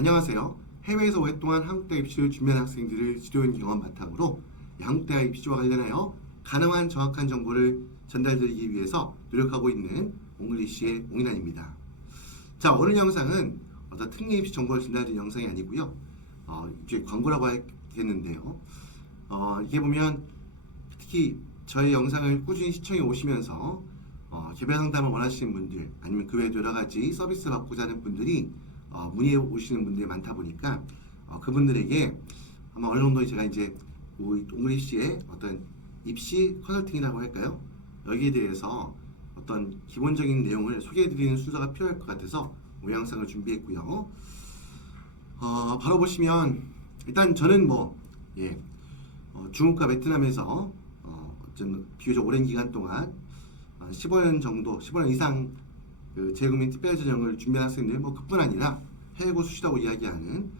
안녕하세요. 해외에서 오랫동안 한국대 입시를 준비한 학생들을 지도한 경험 바탕으로 한국대 입시와 관련하여 가능한 정확한 정보를 전달드리기 위해서 노력하고 있는 옹글리시의 옹인환입니다. 자, 오늘 영상은 어떤 특례 입시 정보를 전달드리는 영상이 아니고요. 이제 광고라고 하겠는데요. 이게 보면 특히 저희 영상을 꾸준히 시청해 오시면서 개별 상담을 원하시는 분들 아니면 그 외에도 여러 가지 서비스 받고자 하는 분들이 문의해 오시는 분들이 많다 보니까 그분들에게 아마 어느 정도 제가 이제 옹글리시의 어떤 입시 컨설팅이라고 할까요? 여기에 대해서 어떤 기본적인 내용을 소개해드리는 순서가 필요할 것 같아서 이 영상을 준비했고요. 바로 보시면 일단 저는 중국과 베트남에서 좀 비교적 오랜 기간 동안 15년 정도, 15년 이상 그 재외국민 특별전형을 준비한 학생들, 그뿐 아니라 해외고 수시라고 이야기하는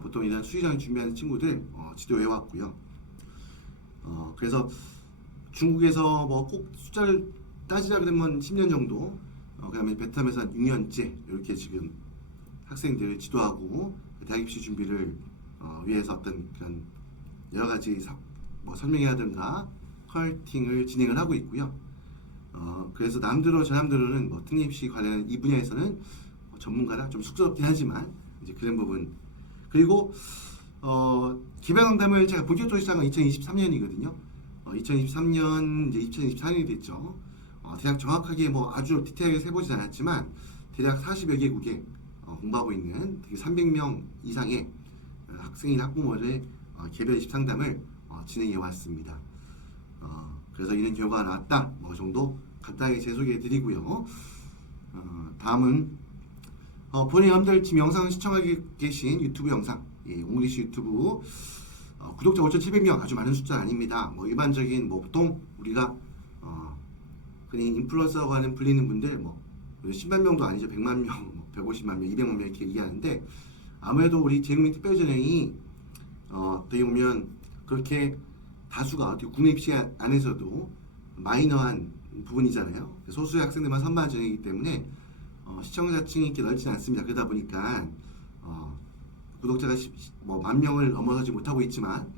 보통 이런 수시전형 준비하는 친구들 지도해왔고요. 그래서 중국에서 꼭 숫자를 따지자 그러면 10년 정도, 그다음에 베트남에서 한 6년째 이렇게 지금 학생들을 지도하고 대학 입시 준비를 위해서 어떤 그런 여러 가지 설명회라든가 컨설팅을 진행을 하고 있고요. 그래서 저남들로는 특례 입시 관련 이 분야에서는 전문가라 좀 쑥스럽긴 하지만 이제 그런 부분. 그리고 개별 상담을 제가 본격적으로 시작한 건 2023년이거든요. 2023년 이제 2024년이 됐죠. 대략 정확하게 아주 디테일하게 세보진 않았지만 대략 40여 개국에 공부하고 있는 되게 300명 이상의 학생이나 학부모들의 개별 입시 상담을 진행해 왔습니다. 그래서 이런 결과가 나왔다. 정도 간단하게 재소개해 드리고요. 다음은 본인 여러분들 지금 영상 시청하고 계신 유튜브 영상, 옹글리시 유튜브 구독자 5,700명 아주 많은 숫자 아닙니다. 일반적인 보통 우리가 그냥 인플루언서라고 하는 불리는 분들 10만 명도 아니죠. 100만 명, 150만 명, 200만 명 이렇게 얘기하는데 아무래도 우리 재외국민 특별전형이 어떻게 보면 그렇게 다수가 어떻게 국내 입시 안에서도 마이너한 부분이잖아요. 소수의 학생들만 선발한 전형이기 때문에 시청자층이 이렇게 넓지는 않습니다. 그러다 보니까 구독자가 10,000명을 넘어서지 못하고 있지만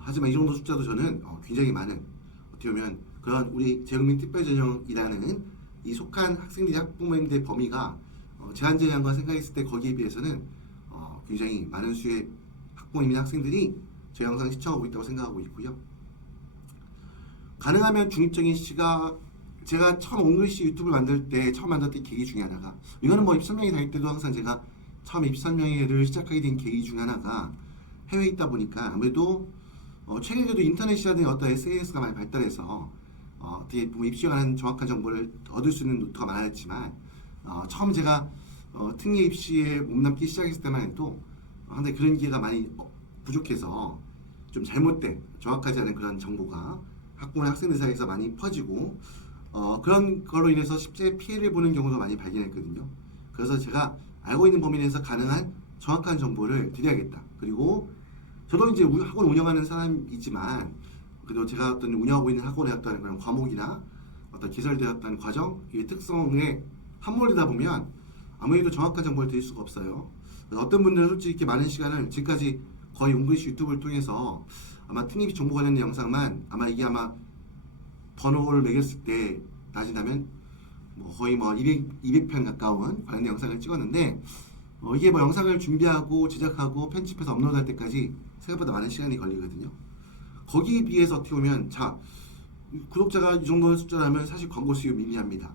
하지만 이 정도 숫자도 저는 굉장히 많은 어떻게 보면 그런 우리 재외국민 특별전형이라는 이 속한 학생들이 학부모님들의 범위가 제한전형과 생각했을 때 거기에 비해서는 굉장히 많은 수의 학부모님이나 학생들이 제 영상 시청하고 있다고 생각하고 있고요. 가능하면 중립적인 시각, 제가 처음 옹글리시 유튜브를 처음 만들 때 계기 중에 하나가, 이거는 입설명회 다닐 때도 항상 제가 처음 입설명회를 시작하게 된 계기 중에 하나가 해외에 있다 보니까 아무래도 최근에도 인터넷이라든지 어떤 SNS가 많이 발달해서 어떻게 보면 입시에 관한 정확한 정보를 얻을 수 있는 루트가 많았지만 처음 제가 특례 입시에 몸담기 시작했을 때만 해도 상당히 그런 기회가 많이 부족해서 좀 잘못된 정확하지 않은 그런 정보가 학부모나 학생들 사이에서 많이 퍼지고 그런 걸로 인해서 실제 피해를 보는 경우도 많이 발견했거든요. 그래서 제가 알고 있는 범위 내에서 가능한 정확한 정보를 드려야겠다. 그리고 저도 이제 학원 운영하는 사람이지만 그래도 제가 어떤 운영하고 있는 학원의 어떤 그런 과목이나 어떤 개설되었던 과정 이 특성에 함몰되다 보면 아무래도 정확한 정보를 드릴 수가 없어요. 어떤 분들은 솔직히 이렇게 많은 시간을 지금까지 거의 옹글리시 유튜브를 통해서 아마 특례 입시 정보 관련 영상만 이게 번호를 매겼을 때 따진다면 거의 200편 가까운 관련 영상을 찍었는데 이게 영상을 준비하고 제작하고 편집해서 업로드할 때까지 생각보다 많은 시간이 걸리거든요. 거기에 비해서 어떻게 보면 구독자가 이 정도 숫자라면 사실 광고 수익이 미미합니다.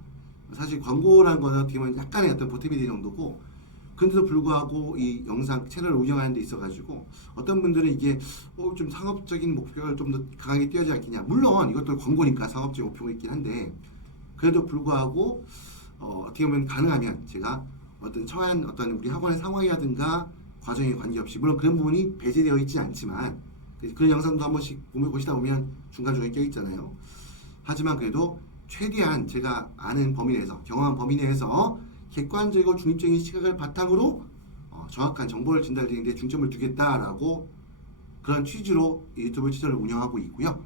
사실 광고라는 거는 어떻게 보면 약간의 어떤 보탬이 되는 정도고 그런데도 불구하고 이 영상 채널을 운영하는 데 있어가지고 어떤 분들은 이게 좀 상업적인 목표를 좀 더 강하게 띄어지 않겠냐. 물론 이것도 광고니까 상업적인 목표가 있긴 한데 그래도 불구하고 어떻게 보면 가능하면 제가 처한 우리 학원의 상황이라든가 과정에 관계없이 물론 그런 부분이 배제되어 있지 않지만 그런 영상도 한 번씩 보시다 보면 중간중간에 껴있잖아요. 하지만 그래도 최대한 제가 아는 범위 내에서 경험한 범위 내에서 객관적이고 중립적인 시각을 바탕으로 정확한 정보를 전달드리는 데 중점을 두겠다라고 그런 취지로 유튜브 채널을 운영하고 있고요.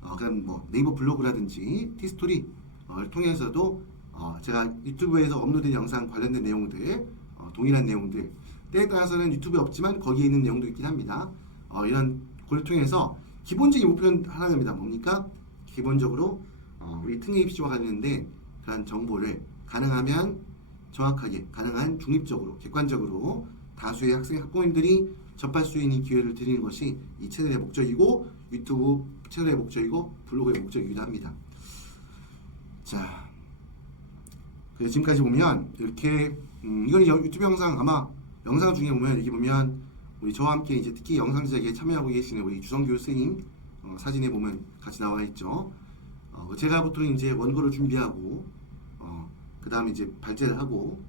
그다음 네이버 블로그라든지 티스토리를 통해서도 제가 유튜브에서 업로드된 영상 관련된 내용들 동일한 내용들 때에 따라서는 유튜브에 없지만 거기에 있는 내용도 있긴 합니다. 이런 걸 통해서 기본적인 목표는 하나입니다. 뭡니까? 기본적으로 우리 특례 입시와 관련된 그런 정보를 가능하면 정확하게, 가능한 중립적으로, 객관적으로 다수의 학생 학부모님들이 접할 수 있는 기회를 드리는 것이 이 채널의 목적이고 유튜브 채널의 목적이고 블로그의 목적이기도 합니다. 자, 그래서 지금까지 보면 이렇게 이건 유튜브 영상 아마 영상 중에 보면 여기 보면 우리 저와 함께 이제 특히 영상 제작에 참여하고 계시는 우리 주성규 선생님 사진에 보면 같이 나와 있죠. 제가 보통 이제 원고를 준비하고 그 다음에 이제 발제를 하고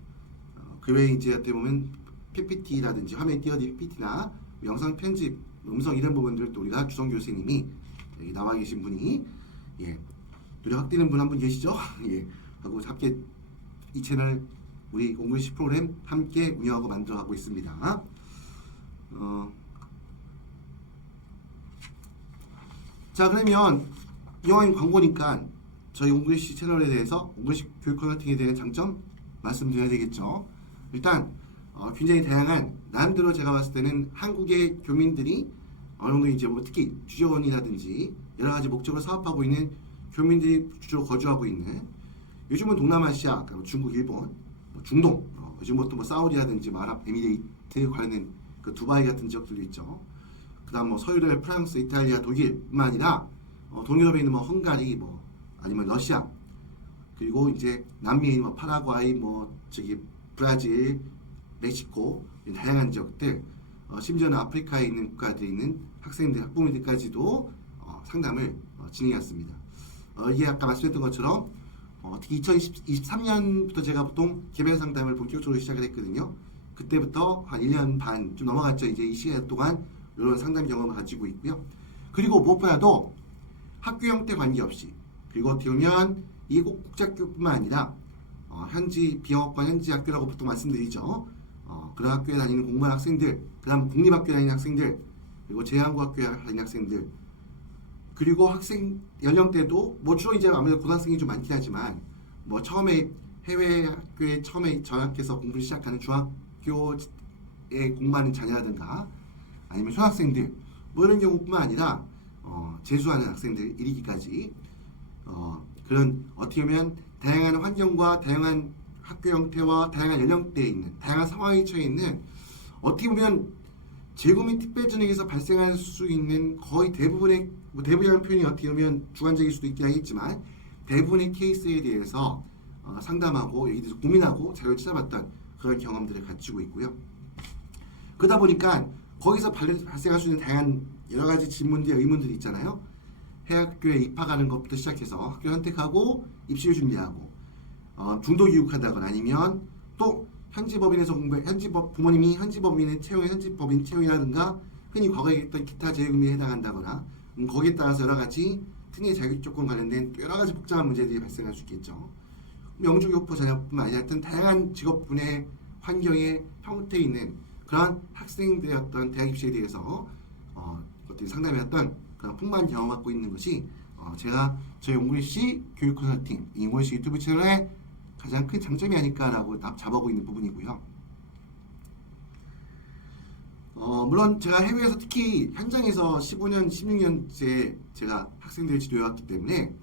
그 외에 이제 어떻게 보면 PPT라든지 화면에 띄어진 PPT나 영상 편집, 음성 이런 부분들 또 우리가 주성규 선생님이 여기 나와 계신 분이 노력 확대는 분 한 분 계시죠? 하고 함께 이 채널 우리 공부시 프로그램 함께 운영하고 만들어가고 있습니다. 자, 그러면 이왕 광고니까 저희 옹글리시 채널에 대해서 옹글리시 교육 컨설팅에 대한 장점 말씀드려야 되겠죠. 일단 굉장히 다양한 나름대로 제가 봤을 때는 한국의 교민들이 어느 정도 이제 뭐 특히 주재원이라든지 여러 가지 목적으로 사업하고 있는 교민들이 주로 거주하고 있는 요즘은 동남아시아, 중국, 일본, 중동, 요즘부터 뭐 사우디라든지 아랍에미레이트 관련된 그 두바이 같은 지역들도 있죠. 그다음 뭐 서유럽, 프랑스, 이탈리아, 독일뿐만 아니라 동유럽에 있는 뭐 헝가리, 뭐 아니면 러시아, 그리고 이제 남미에 있는 뭐 파라과이, 뭐 저기 브라질, 멕시코 다양한 지역들, 심지어는 아프리카에 있는 국가들에 있는 학생들, 학부모님들까지도 상담을 진행했습니다. 이게 아까 말씀했던 것처럼 특히 2023년부터 제가 보통 개별 상담을 본격적으로 시작을 했거든요. 그때부터 한 1년 반 좀 넘어갔죠. 이제 이 시간 동안 이런 상담 경험을 가지고 있고요. 그리고 무엇보다도 학교 형태 관계없이, 그리고 어떻게 보면 이게 꼭 국제학교뿐만 아니라 현지 비영어권 현지 학교라고 보통 말씀드리죠. 그런 학교에 다니는 공부하는 학생들, 그 다음 공립학교에 다니는 학생들, 그리고 제한고학교에 다니는 학생들, 그리고 학생 연령대도 뭐 주로 이제 아무래도 고등학생이 좀 많긴 하지만 뭐 처음에 해외 학교에 처음에 전학해서 공부를 시작하는 중학교에 공부하는 자녀라든가 아니면 초등학생들 뭐 이런 경우뿐만 아니라 재수하는 학생들 1기까지 그런 어떻게 보면 다양한 환경과 다양한 학교 형태와 다양한 연령대에 있는 다양한 상황에 처해 있는 어떻게 보면 재구민 특별전형에서 발생할 수 있는 거의 대부분의 대부분이라는 표현이 어떻게 보면 주관적일 수도 있긴 하겠지만 대부분의 케이스에 대해서 상담하고 여기 대해서 고민하고 자료를 찾아봤던 그런 경험들을 갖추고 있고요. 그러다 보니까 거기서 발생할 수 있는 다양한 여러 가지 질문들, 의문들이 있잖아요. 해학교에 입학하는 것부터 시작해서 학교 선택하고 입시를 준비하고 중도 교육하다거나 아니면 또 현지 법인에서 부모님이 현지 법인의 채용, 현지 법인 채용이라든가 흔히 과거에 했던 기타 재외국민에 해당한다거나 거기에 따라서 여러 가지 특례 자격 조건 관련된 여러 가지 복잡한 문제들이 발생할 수 있겠죠. 영주교포 자녀뿐만 아니라 어떤 다양한 직업군의 환경에 형태에 있는 그런 학생들의 어떤 대학 입시에 대해서 어떤 상담이었던 그런 풍부한 경험을 갖고 있는 것이 제가 저희 옹글리시 교육 컨설팅 옹글리시 유튜브 채널의 가장 큰 장점이 아닐까라고 잡아보고 있는 부분이고요. 물론 제가 해외에서 특히 현장에서 15년, 16년째 제가 학생들을 지도해왔기 때문에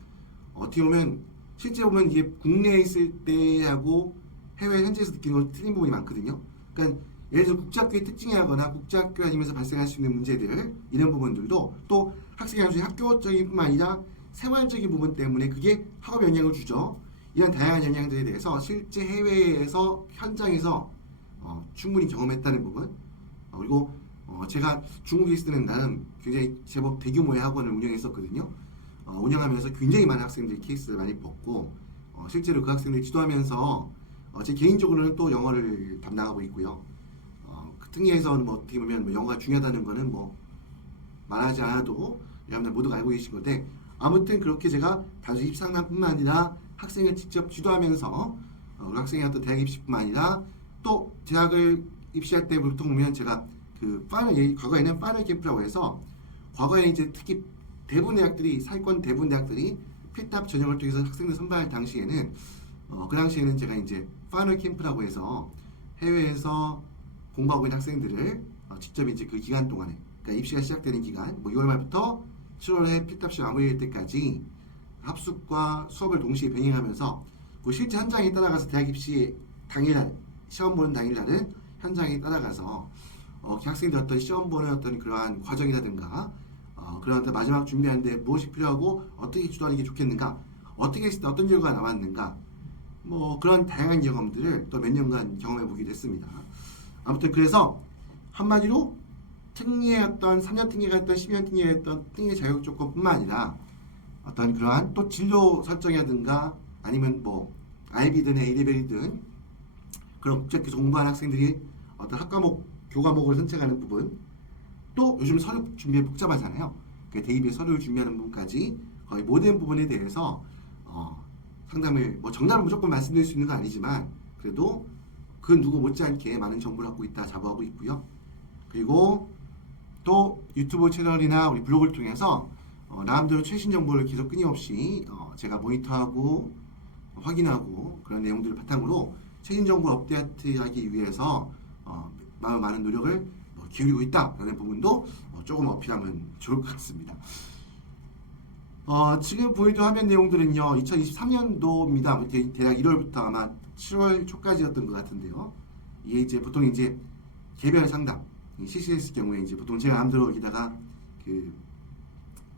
어떻게 보면 실제 보면 이게 국내에 있을 때하고 해외 현지에서 느끼는 건 틀린 부분이 많거든요. 그러니까 예를 들어 국제학교의 특징이라거나 국제학교 다니면서 발생할 수 있는 문제들 이런 부분들도 또 학생이 나중에 학교적인 뿐만 아니라 생활적인 부분 때문에 그게 학업에 영향을 주죠. 이런 다양한 영향들에 대해서 실제 해외에서 현장에서 충분히 경험했다는 부분 그리고 제가 중국에 있을 때는 나름 굉장히 제법 대규모의 학원을 운영했었거든요. 운영하면서 굉장히 많은 학생들이 케이스를 많이 봤고 실제로 그 학생들이 지도하면서 제 개인적으로는 또 영어를 담당하고 있고요. 그 특례에서는 뭐 어떻게 보면 뭐 영어가 중요하다는 거는 뭐 말하지 않아도 여러분들 모두가 알고 계신 건데 아무튼 그렇게 제가 단순히 입상단뿐만 아니라 학생을 직접 지도하면서 학생의 어떤 대학 입시뿐만 아니라 또 대학을 입시할 때 보통 보면 제가 그 과거에는 파이널 캠프라고 해서 과거에 이제 특히 대부분 대학들이 사회권 대부분 대학들이 필답 전형을 통해서 학생들 선발할 당시에는 그 당시에는 제가 이제 파이널 캠프라고 해서 해외에서 공부하고 있는 학생들을 직접 이제 그 기간 동안에, 그러니까 입시가 시작되는 기간, 뭐 6월 말부터 7월에 필답시 마무리될 때까지 합숙과 수업을 동시에 병행하면서 그 실제 현장에 따라가서 대학 입시 당일날, 시험 보는 당일날은 현장에 따라가서 학생들 어떤 시험 보는 어떤 그러한 과정이라든가 그런 어떤 마지막 준비하는데 무엇이 필요하고 어떻게 주도하는 게 좋겠는가, 어떻게 했을 때 어떤 결과가 나왔는가, 뭐 그런 다양한 경험들을 또 몇 년간 경험해 보기도 했습니다. 아무튼 그래서 한마디로 특례의 어떤 3년 특례가 했던 10년 특례가 했던 특례 자격 조건뿐만 아니라 어떤 그러한 또 진로 설정이라든가 아니면 뭐 IB든 A레벨이든 그런 국제학교 공부하는 학생들이 어떤 학과목, 교과목을 선택하는 부분, 또 요즘 서류 준비 복잡하잖아요. 그 대입의 서류를 준비하는 부분까지 거의 모든 부분에 대해서 상담을, 뭐 정답을 무조건 말씀드릴 수 있는 건 아니지만 그래도 그 누구 못지않게 많은 정보를 갖고 있다 자부하고 있고요. 그리고 또 유튜브 채널이나 우리 블로그를 통해서 나름대로 최신 정보를 계속 끊임없이 제가 모니터하고 확인하고 그런 내용들을 바탕으로 최신 정보를 업데이트하기 위해서 많은 노력을 기울이고 있다라는 부분도 조금 어필하면 좋을 것 같습니다. 지금 보여드린 화면 내용들은요, 2023년도입니다. 대략 1월부터 아마 7월 초까지였던 것 같은데요. 이게 이제 보통 이제 개별 상담 실시했을 경우에 이제 보통 제가 마음대로 여기다가 그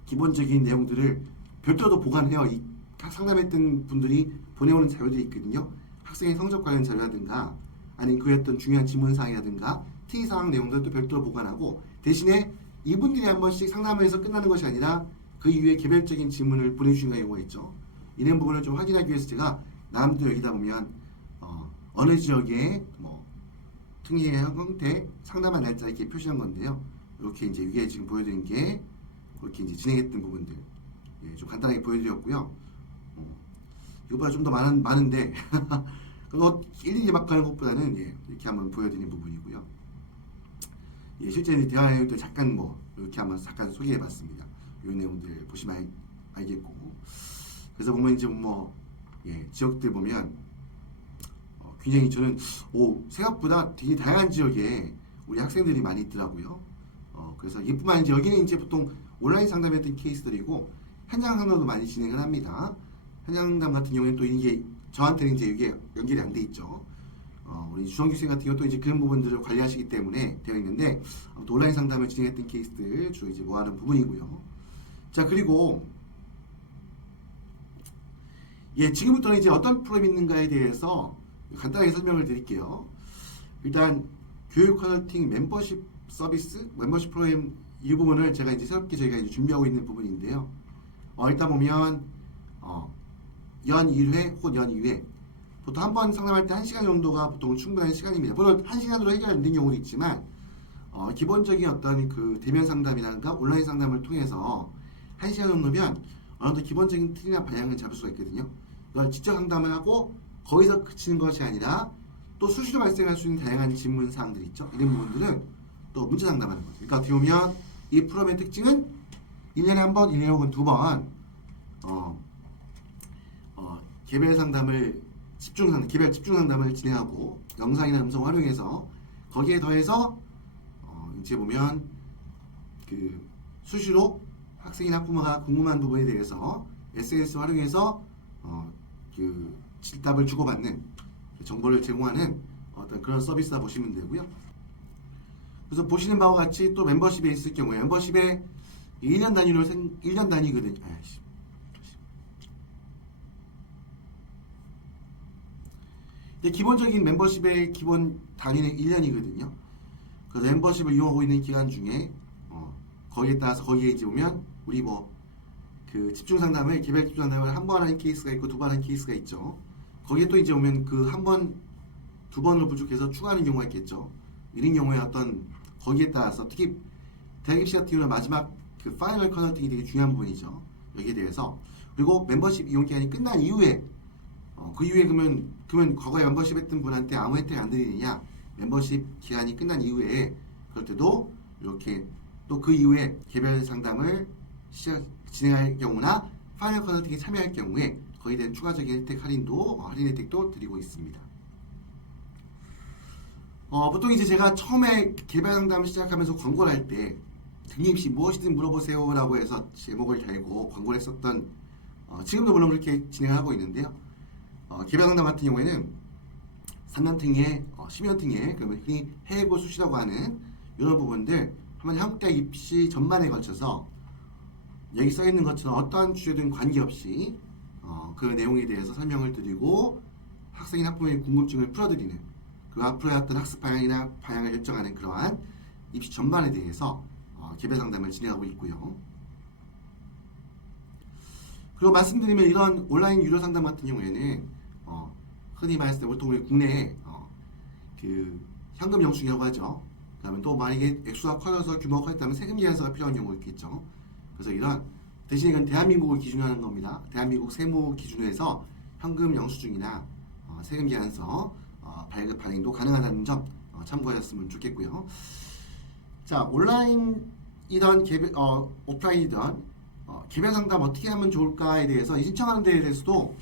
기본적인 내용들을 별도로 보관해요. 이 상담했던 분들이 보내오는 자료들이 있거든요. 학생의 성적 관련 자료라든가 아니면 그의 어떤 중요한 지문사항이라든가 T사항 내용들도 별도로 보관하고, 대신에 이분들이 한 번씩 상담을 해서 끝나는 것이 아니라 그 이후에 개별적인 질문을 보내주시는 경우가 있죠. 이런 부분을 좀 확인하기 위해서 제가 나름대로 여기다 보면 어느 지역에 뭐 특례 형태 상담한 날짜 이렇게 표시한 건데요. 이렇게 이제 위에 지금 보여드린 게 그렇게 이제 진행했던 부분들 좀 간단하게 보여드렸고요. 이거보다 좀 더 많은데 그거 일일이 막 가는 것보다는 이렇게 한번 보여드리는 부분이고요. 실제 대화 내용들 잠깐 이렇게 한번 잠깐 소개해봤습니다. 이 내용들 보시면 알겠고, 그래서 보면 이제 지역들 보면 굉장히 저는 생각보다 되게 다양한 지역에 우리 학생들이 많이 있더라고요. 그래서 이뿐만 아니라 여기는 이제 보통 온라인 상담했던 케이스들이고 현장 상담도 많이 진행을 합니다. 현장 상담 같은 경우에는 또 이게 저한테는 이제 이게 연결이 안 돼 있죠. 우리 주성규 쌤 같은 경우 또 이제 그런 부분들을 관리하시기 때문에 되어 있는데, 온라인 상담을 진행했던 케이스들 주로 이제 모아놓은 부분이고요. 자, 그리고 지금부터는 이제 어떤 프로그램이 있는가에 대해서 간단하게 설명을 드릴게요. 일단 교육 컨설팅 멤버십 서비스, 멤버십 프로그램 이 부분을 제가 이제 새롭게 저희가 이제 준비하고 있는 부분인데요. 일단 보면 연 1회 혹은 연 2회, 보통 한 번 상담할 때 1시간 정도가 보통 충분한 시간입니다. 물론 1시간으로 해결 안 되는 경우도 있지만 기본적인 어떤 그 대면 상담이라든가 온라인 상담을 통해서 1시간 정도면 어느 정도 기본적인 틀이나 방향을 잡을 수가 있거든요. 이걸 직접 상담을 하고 거기서 그치는 것이 아니라 또 수시로 발생할 수 있는 다양한 질문 사항들이 있죠. 이런 부분들은 또 문제 상담하는 거죠. 그러니까 어떻게 보면 이 프로그램의 특징은 1년에 한 번, 1년에 혹은 두 번 개별 상담을 개별 집중 상담을 진행하고 영상이나 음성 활용해서 거기에 더해서 이제 보면 그 수시로 학생이나 학부모가 궁금한 부분에 대해서 SNS 활용해서 그 질답을 주고받는 정보를 제공하는 어떤 그런 서비스다 보시면 되고요. 그래서 보시는 바와 같이 또 멤버십에 있을 경우에 멤버십에 1년 단위로 1년 단위거든요. 기본적인 멤버십의 기본 단위는 1년이거든요. 그래서 멤버십을 이용하고 있는 기간 중에 거기에 따라서 거기에 이제 오면 우리 그 집중 상담을 개별 집중 상담을 한 번 하는 케이스가 있고 두 번 하는 케이스가 있죠. 거기에 또 이제 오면 그 한 번, 두 번으로 부족해서 추가하는 경우가 있겠죠. 이런 경우에 어떤 거기에 따라서 특히 대학 입시 같은 경우는 마지막 그 파이널 컨설팅이 되게 중요한 부분이죠. 여기에 대해서. 그리고 멤버십 이용 기간이 끝난 이후에 그 이후에 그러면 과거에 멤버십 했던 분한테 아무 혜택 안 드리느냐, 멤버십 기간이 끝난 이후에 그럴 때도 이렇게 또 그 이후에 개별 상담을 진행할 경우나 파이널 컨설팅에 참여할 경우에 거기에 대한 추가적인 혜택 할인 혜택도 드리고 있습니다. 보통 이제 제가 처음에 개발 상담을 시작하면서 광고를 할 때 등립시 무엇이든 물어보세요라고 해서 제목을 달고 광고를 했었던 지금도 물론 그렇게 진행을 하고 있는데요. 개발 상담 같은 경우에는 상담팀에 심연팀에 그러면 흔히 해외고 수시라고 하는 이런 부분들 한번 한국대 입시 전반에 걸쳐서 여기 써 있는 것처럼 어떠한 주제든 관계없이 그 내용에 대해서 설명을 드리고 학생이나 학부모의 궁금증을 풀어드리는 그 앞으로의 어떤 학습 방향이나 방향을 결정하는 그러한 입시 전반에 대해서 개별 상담을 진행하고 있고요. 그리고 말씀드리면 이런 온라인 유료 상담 같은 경우에는 흔히 말했을 때 보통 우리 국내에 그 현금 영수증이라고 하죠. 그다음에 또 만약에 액수가 커져서 규모가 커졌다면 세금 제한서가 필요한 경우가 있겠죠. 그래서 이런 대신 이건 대한민국을 기준으로 하는 겁니다. 대한민국 세무 기준에서 현금 영수증이나 세금 제한서 발급 발행도 가능하다는 점 참고하셨으면 좋겠고요. 자, 온라인이던 오프라인이던 개별 상담 어떻게 하면 좋을까에 대해서 신청하는 데에 대해서도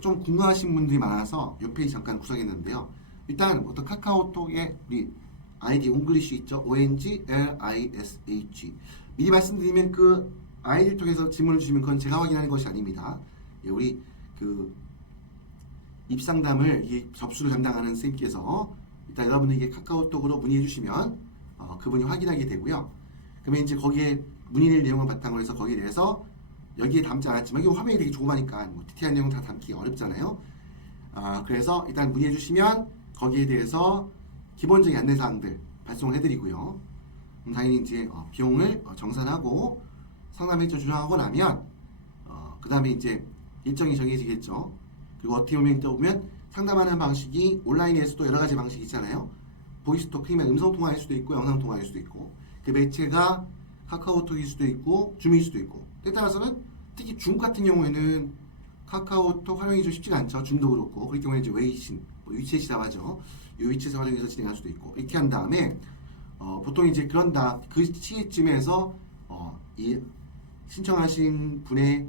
좀 궁금하신 분들이 많아서 이 페이지 잠깐 구성했는데요. 일단 어떤 카카오톡에 우리 아이디 옹글리시 있죠? ONGLISH 미리 말씀드리면 그 아이디를 통해서 질문을 주시면 그건 제가 확인하는 것이 아닙니다. 예, 우리 그 입상담을 접수를 담당하는 선생님께서 일단 여러분에게 카카오톡으로 문의해 주시면 그분이 확인하게 되고요. 그러면 이제 거기에 문의될 내용을 바탕으로 해서 거기에 대해서 여기에 담지 않았지만 이 화면이 되게 조그마니까 뭐 디테일한 내용 다 담기 어렵잖아요. 그래서 일단 문의해 주시면 거기에 대해서 기본적인 안내사항들 발송을 해드리고요. 당연히 이제 비용을 정산하고 상담 일정 조정하고 나면 그 다음에 이제 일정이 정해지겠죠. 그리고 어떻게 보면 상담하는 방식이 온라인에서도 여러 가지 방식이 있잖아요. 보이스톡, 크림의 음성통화일 수도 있고 영상통화일 수도 있고 그 매체가 카카오톡일 수도 있고 줌일 수도 있고 때에 따라서는 특히 줌 같은 경우에는 카카오톡 활용이 좀 쉽지가 않죠. 줌도 그렇고 그럴 경우에 이제 웨이신, 위챗이라고 하죠. 이 위챗을 활용해서 진행할 수도 있고 이렇게 한 다음에 보통 이제 그 시기쯤에서 이 신청하신 분의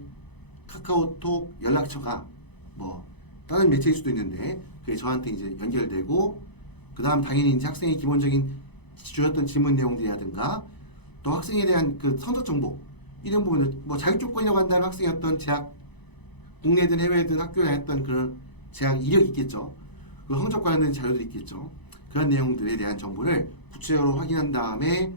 카카오톡 연락처가 뭐 다른 매체일 수도 있는데 그게 저한테 이제 연결되고 그 다음 당연히 이제 학생의 기본적인 주셨던 질문 내용들이라든가 또 학생에 대한 그 성적 정보 이런 부분을 뭐 자격 조건이라고 한다면 학생의 어떤 재학 국내든 해외든 학교에 다녔던 그런 재학 이력이 있겠죠. 그 성적 관련된 자료들이 있겠죠. 그런 내용들에 대한 정보를 구체적으로 확인한 다음에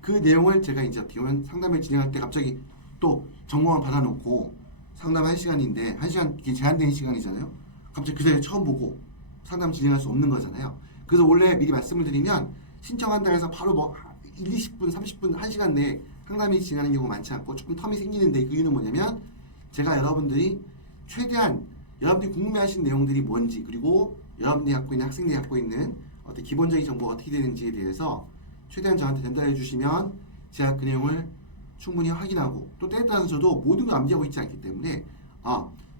그 내용을 제가 이제 어떻게 보면 상담을 진행할 때 갑자기 또 정보만 받아놓고 상담 1시간인데 1시간 이게 제한된 시간이잖아요. 갑자기 그 자리에 처음 보고 상담 진행할 수 없는 거잖아요. 그래서 원래 미리 말씀을 드리면 신청한다 해서 바로 뭐 1, 20분, 30분, 1시간 내에 상담이 진행하는 경우가 많지 않고 조금 텀이 생기는데 그 이유는 뭐냐면 제가 여러분들이 최대한 여러분들이 궁금해하신 내용들이 뭔지 그리고 여러분들이 갖고 있는 학생들이 갖고 있는 어떤 기본적인 정보가 어떻게 되는지에 대해서 최대한 저한테 전달해 주시면 제가 그 내용을 충분히 확인하고 또 때에 따라서 저도 모든 걸 암기하고 있지 않기 때문에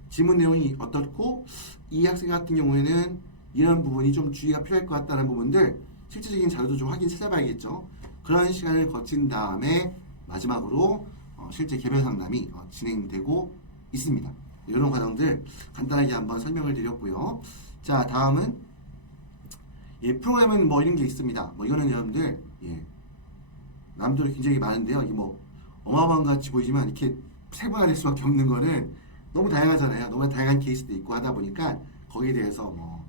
질문 내용이 어떻고 이 학생 같은 경우에는 이런 부분이 좀 주의가 필요할 것 같다는 부분들 실질적인 자료도 좀 확인 찾아봐야겠죠. 그런 시간을 거친 다음에 마지막으로 실제 개별 상담이 진행되고 있습니다. 이런 과정들 간단하게 한번 설명을 드렸고요. 자, 다음은 프로그램은 뭐 이런 게 있습니다. 뭐 이거는 여러분들 남들이 굉장히 많은데요. 이게 뭐 어마어마한 같이 보이지만 이렇게 세분화될 수밖에 없는 거는 너무 다양하잖아요. 너무 다양한 케이스도 있고 하다 보니까 거기에 대해서 뭐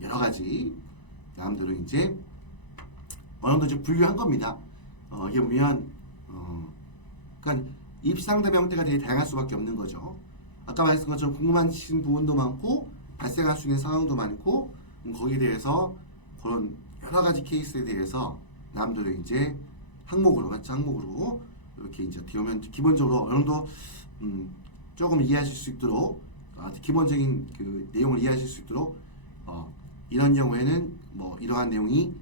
여러 가지 남들은 이제 어느 정도 좀 분류한 겁니다. 이게 보면 그러니까 입상담 형태가 되게 다양할 수밖에 없는 거죠. 아까 말씀드린 것처럼 궁금하신 부분도 많고 발생할 수 있는 상황도 많고 거기에 대해서 그런 여러 가지 케이스에 대해서 남들은 이제 항목으로 이렇게 이제 어떻게 보면 기본적으로 어느 정도 조금 이해하실 수 있도록 기본적인 그 내용을 이해하실 수 있도록 이런 경우에는 뭐 이러한 내용이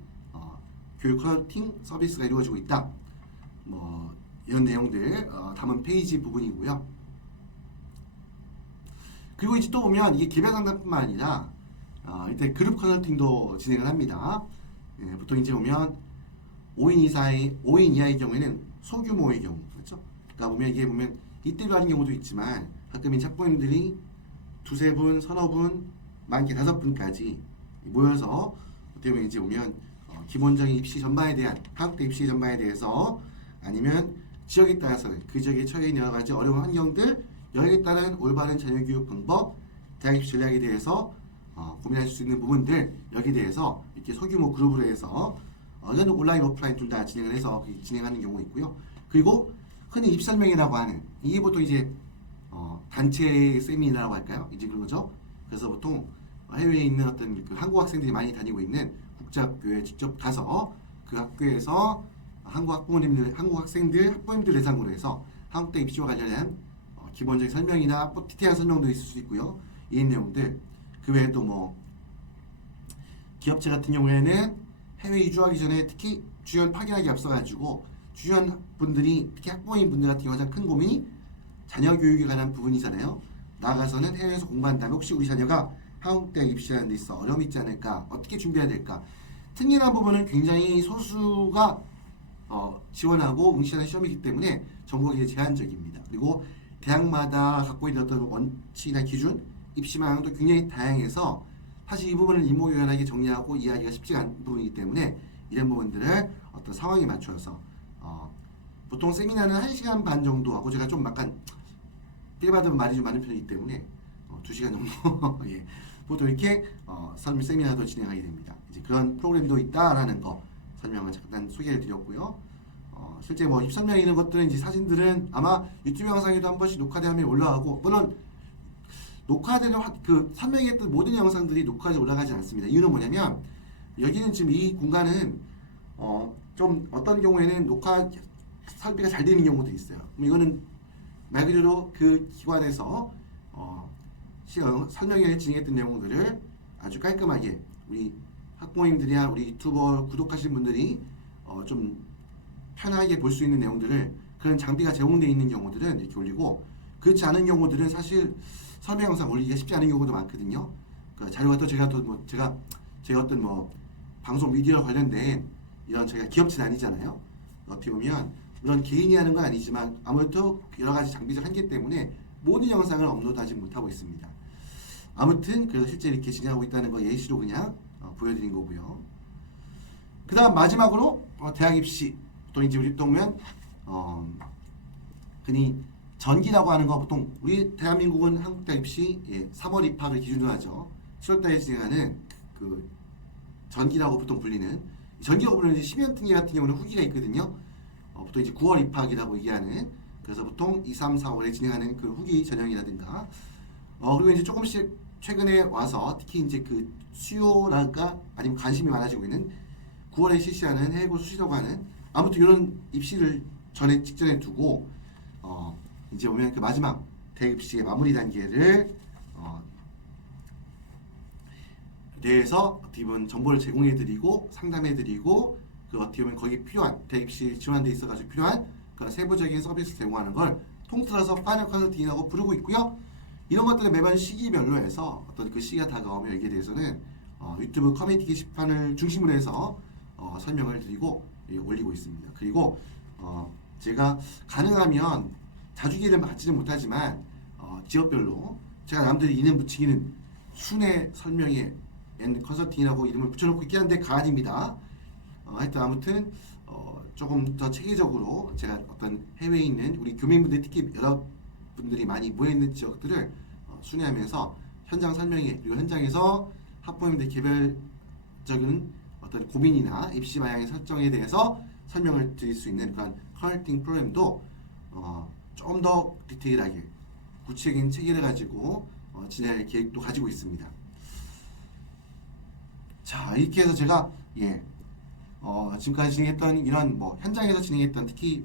교육 컨설팅 서비스가 이루어지고 있다. 뭐 이런 내용들 담은 페이지 부분이고요. 그리고 이제 또 보면 이게 개별 상담뿐만 아니라 이때 그룹 컨설팅도 진행을 합니다. 보통 이제 보면 5인 이하의 경우에는 소규모의 경우 그렇죠? 그러니까 보면 이게 보면 이때로 하는 경우도 있지만 가끔 이제 학부모님들이 두세 분, 서너 분, 많게 5분까지 모여서 어떻게 보면 이제 오면 기본적인 입시 전반에 대한 한국대 입시 전반에 대해서 아니면 지역에 따라서는 그 지역에 처해 있는 여러 가지 어려운 환경들, 여기에 따른 올바른 자녀교육 방법, 대학 입시 전략에 대해서 고민할 수 있는 부분들, 여기에 대해서 이렇게 소규모 그룹으로 해서 이건 온라인, 오프라인 둘 다 진행을 해서 진행하는 경우가 있고요. 그리고 흔히 입설명이라고 하는 이게 보통 이제 단체 세미나라고 할까요? 이제 그런 거죠. 그래서 보통 해외에 있는 어떤 그 한국 학생들이 많이 다니고 있는 국제학교에 직접 가서 그 학교에서 한국 학생들, 학부모님들 대상으로 해서 한국대 입시와 관련한 기본적인 설명이나 디테일한 설명도 있을 수 있고요. 이런 내용들, 그 외에도 뭐 기업체 같은 경우에는 해외 이주하기 전에 특히 주연 파견하기 앞서가지고 주연 분들이 특히 학부모님 분들 같은 경우 가장 큰 고민이 자녀 교육에 관한 부분이잖아요. 나아가서는 해외에서 공부한 다음에 혹시 우리 자녀가 한국대 입시하는 데 있어 어려움이 있지 않을까, 어떻게 준비해야 될까. 특이한 부분은 굉장히 소수가 지원하고 응시하는 시험이기 때문에 정보가 굉장히 제한적입니다. 그리고 대학마다 갖고 있는 어떤 원칙이나 기준, 입시 방향도 굉장히 다양해서 사실 이 부분을 일목요연하게 정리하고 이해하기가 쉽지 않은 부분이기 때문에 이런 부분들을 어떤 상황에 맞춰서 보통 세미나는 1시간 반 정도 하고, 제가 좀 약간 필받으면 말이 좀 많은 편이기 때문에 2시간 정도 예. 보통 이렇게 세미나도 진행하게 됩니다. 이제 그런 프로그램도 있다라는 거 설명을 잠깐 소개해 드렸고요. 실제 뭐 입설명 이런 것들은 이제 사진들은 아마 유튜브 영상에도 한 번씩 녹화되면 올라가고, 물론 녹화되는 그 설명했던 모든 영상들이 녹화돼 올라가지 않습니다. 이유는 뭐냐면 여기는 지금 이 공간은 좀 어떤 경우에는 녹화 설비가 잘 되는 경우도 있어요. 그럼 이거는 말 그대로 그 기관에서 설명회를 진행했던 내용들을 아주 깔끔하게 우리 학부모님들이나 우리 유튜버 구독하신 분들이 좀 편하게 볼 수 있는 내용들을, 그런 장비가 제공되어 있는 경우들은 이렇게 올리고, 그렇지 않은 경우들은 사실 설명 영상 올리기가 쉽지 않은 경우도 많거든요. 그 자료가 또 제가 어떤 뭐 방송 미디어 관련된 이런 제가 기업체는 아니잖아요. 어떻게 보면 물론 개인이 하는 건 아니지만 아무래도 여러 가지 장비적 한계 때문에 모든 영상을 업로드하지 못하고 있습니다. 아무튼 그래서 실제 이렇게 진행하고 있다는 거 예시로 그냥 보여드린 거고요. 그 다음 마지막으로 대학 입시, 또 이제 우리 또 보면 흔히 전기라고 하는 거, 보통 우리 대한민국은 한국대 입시 3월 입학을 기준으로 하죠. 7월달에 진행하는 그 전기라고 보통 불리는, 전기라고 불리는 10연등기 같은 경우는 후기가 있거든요. 보통 이제 9월 입학이라고 얘기하는, 그래서 보통 2, 3, 4월에 진행하는 그 후기 전형이라든가 그리고 이제 조금씩 최근에 와서 특히 이제 그 수요랄까 아니면 관심이 많아지고 있는 9월에 실시하는 해외고 수시라고 하는, 아무튼 이런 입시를 직전에 두고 이제 보면 그 마지막 대입시의 마무리 단계를 대해서 어떻게 보면 정보를 제공해드리고 상담해드리고, 그 어떻게 보면 거기 필요한 대입시 지원하는 데 있어가지고 필요한 그 세부적인 서비스 제공하는 걸 통틀어서 파이널 컨설팅이라고 부르고 있고요. 이런 것들은 매번 시기별로 해서 어떤 그 시기가 다가오면 여기에 대해서는 유튜브 커뮤니티 게시판을 중심으로 해서 설명을 드리고 올리고 있습니다. 그리고 제가 가능하면 자주 기회를 받지는 못하지만 지역별로 제가 남들이 이름 붙이기는 순회 설명회 앤 컨설팅이라고 이름을 붙여놓고 있긴 한데 가안입니다. 하여튼 아무튼 조금 더 체계적으로 제가 어떤 해외에 있는 우리 교민분들, 특히 여러분들이 많이 모여있는 지역들을 순회하면서 현장 설명회, 그리고 현장에서 학부모님들 개별적인 어떤 고민이나 입시 방향의 설정에 대해서 설명을 드릴 수 있는 그런 컨설팅 프로그램도 좀 더 디테일하게 구체적인 체계를 가지고 진행할 계획도 가지고 있습니다. 자, 이렇게 해서 제가 지금까지 진행했던 이런 뭐 현장에서 진행했던, 특히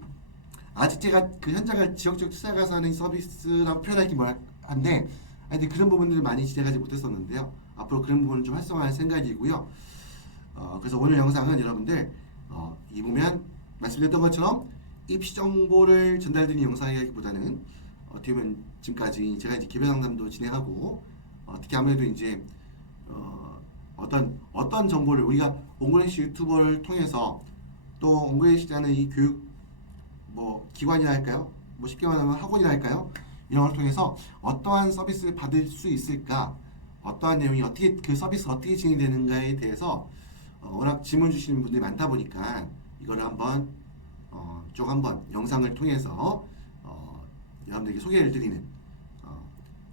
아직 제가 그 현장을 지역적 찾아가서 하는 서비스라고 표현하기 한데 그런 부분들을 많이 진행하지 못했었는데요. 앞으로 그런 부분을 좀 활성화할 생각이고요. 그래서 오늘 영상은 여러분들 이 보면 말씀드렸던 것처럼 입시 정보를 전달드리는 영상이라기보다는 어떻게 보면 지금까지 제가 이제 개별 상담도 진행하고 특히 아무래도 이제 어떤 정보를 우리가 옹그레이시 유튜버를 통해서, 또 옹그레이시라는 이 교육 기관이라 할까요? 쉽게 말하면 학원이라 할까요? 이런 걸 통해서 어떠한 서비스를 받을 수 있을까? 어떠한 내용이 어떻게 그 서비스가 어떻게 진행되는가에 대해서 워낙 질문 주시는 분들이 많다 보니까 이거를 한번 쭉 한번 영상을 통해서 여러분들에게 소개를 드리는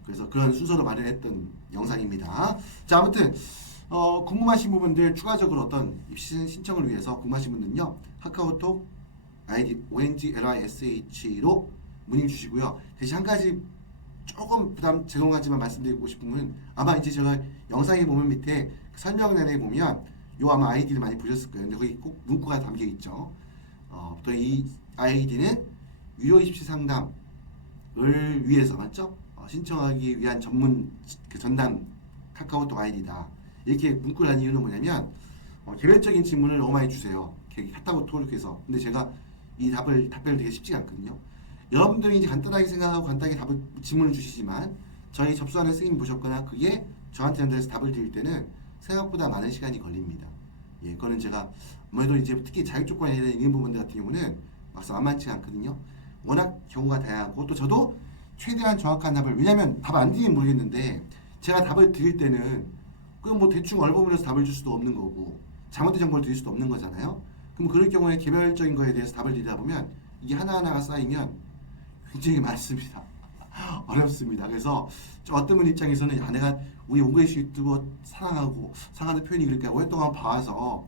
그래서 그런 순서로 마련했던 영상입니다. 자, 아무튼 궁금하신 부분들 추가적으로 어떤 입시 신청을 위해서 궁금하신 분들은요, 카카오톡 아이디 ONGLISH로 문의 주시고요. 대신 한 가지 조금 부담 죄송하지만 말씀드리고 싶은 건, 아마 이제 제가 영상에 보면 밑에 설명란에 보면 요 아마 아이디를 많이 보셨을 거예요. 근데 거기 꼭 문구가 담겨 있죠. 또 이 아이디는 유료 입시 상담을 위해서, 맞죠? 신청하기 위한 전문 그 전담 카카오톡 아이디다. 이렇게 문구를 한 이유는 뭐냐면, 개별적인 질문을 너무 많이 주세요. 카카오톡을 해서. 근데 제가 이 답변을 되게 쉽지가 않거든요. 여러분들이 이제 간단하게 생각하고 간단하게 질문을 주시지만, 저희 접수하는 선생님이 보셨거나 그게 저한테 연결해서 답을 드릴 때는 생각보다 많은 시간이 걸립니다. 예, 그거는 제가 아무래도 이제 특히 자격 조건에 있는 부분들 같은 경우는 막상 만만치 않거든요. 워낙 경우가 다양하고, 또 저도 최대한 정확한 답을, 왜냐면 답 안 드리면 모르겠는데 제가 답을 드릴 때는 그럼 뭐 대충 얼버무려서 답을 줄 수도 없는 거고 잘못된 정보를 드릴 수도 없는 거잖아요. 그럼 그럴 경우에 개별적인 거에 대해서 답을 드리다 보면 이게 하나하나가 쌓이면 굉장히 많습니다. 어렵습니다. 그래서 어떤 분 입장에서는 내가 우리 옹글리시 유튜버 사랑하는 표현이 그러니까 오랫동안 봐와서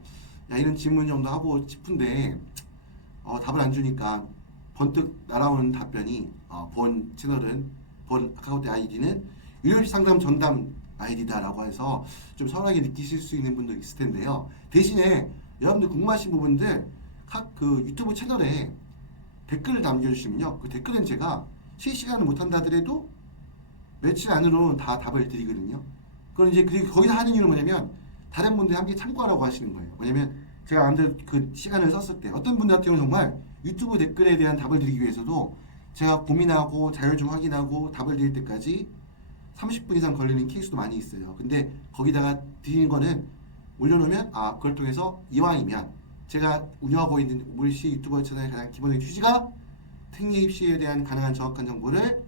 이런 질문 정도 하고 싶은데 답을 안 주니까 번뜩 날아오는 답변이 본 카카오톡 아이디는 유료입시 상담 전담 아이디다라고 해서 좀 서운하게 느끼실 수 있는 분도 있을 텐데요. 대신에 여러분들 궁금하신 부분들 각 그 유튜브 채널에 댓글을 남겨주시면요, 그 댓글은 제가 실시간을 못한다 하더라도 며칠 안으로 다 답을 드리거든요. 그건 이제 거기서 하는 이유는 뭐냐면 다른 분들이 함께 참고하라고 하시는 거예요. 왜냐면 제가 남들 그 시간을 썼을 때 어떤 분들 같은 경우는 정말 유튜브 댓글에 대한 답을 드리기 위해서도 제가 고민하고 자료 좀 확인하고 답을 드릴 때까지 30분 이상 걸리는 케이스도 많이 있어요. 근데 거기다가 드리는 거는 올려놓으면 그걸 통해서 이왕이면 제가 운영하고 있는 옹글리시 유튜버 채널의 가장 기본적인 취지가 특례 입시에 대한 가능한 정확한 정보를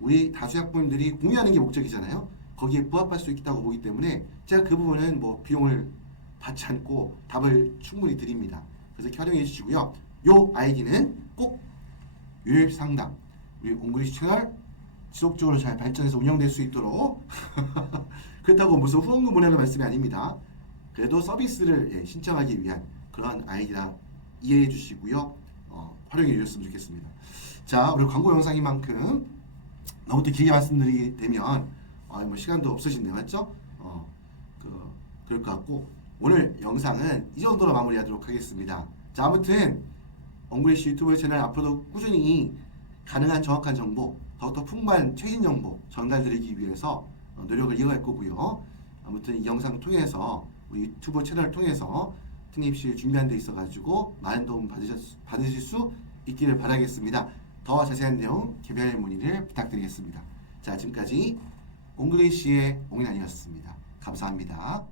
우리 다수 학부모님들이 공유하는 게 목적이잖아요. 거기에 부합할 수 있다고 보기 때문에 제가 그 부분은 뭐 비용을 받지 않고 답을 충분히 드립니다. 그래서 활용해 주시고요. 요 아이디는 꼭 유료입시 상담, 우리 옹글리시 채널 지속적으로 잘 발전해서 운영될 수 있도록 그렇다고 무슨 후원금 보내는 말씀이 아닙니다. 그래도 서비스를 신청하기 위한 그러한 아이디라 이해해 주시고요. 활용해 주셨으면 좋겠습니다. 자, 우리 광고 영상인 만큼 너무 또 길게 말씀드리게 되면 뭐 시간도 없으신데, 맞죠? 그럴 것 같고 오늘 영상은 이 정도로 마무리하도록 하겠습니다. 자, 아무튼 옹글리시 유튜브 채널 앞으로도 꾸준히 가능한 정확한 정보, 더욱더 풍부한 최신 정보 전달드리기 위해서 노력을 이어갈 거고요. 아무튼 이 영상 통해서 우리 유튜브 채널을 통해서 특례 입시를 준비하는 데 있어가지고 많은 도움 받으실 수 있기를 바라겠습니다. 더 자세한 내용 개별 문의를 부탁드리겠습니다. 자, 지금까지 옹글리시의 옹인아니었습니다. 감사합니다.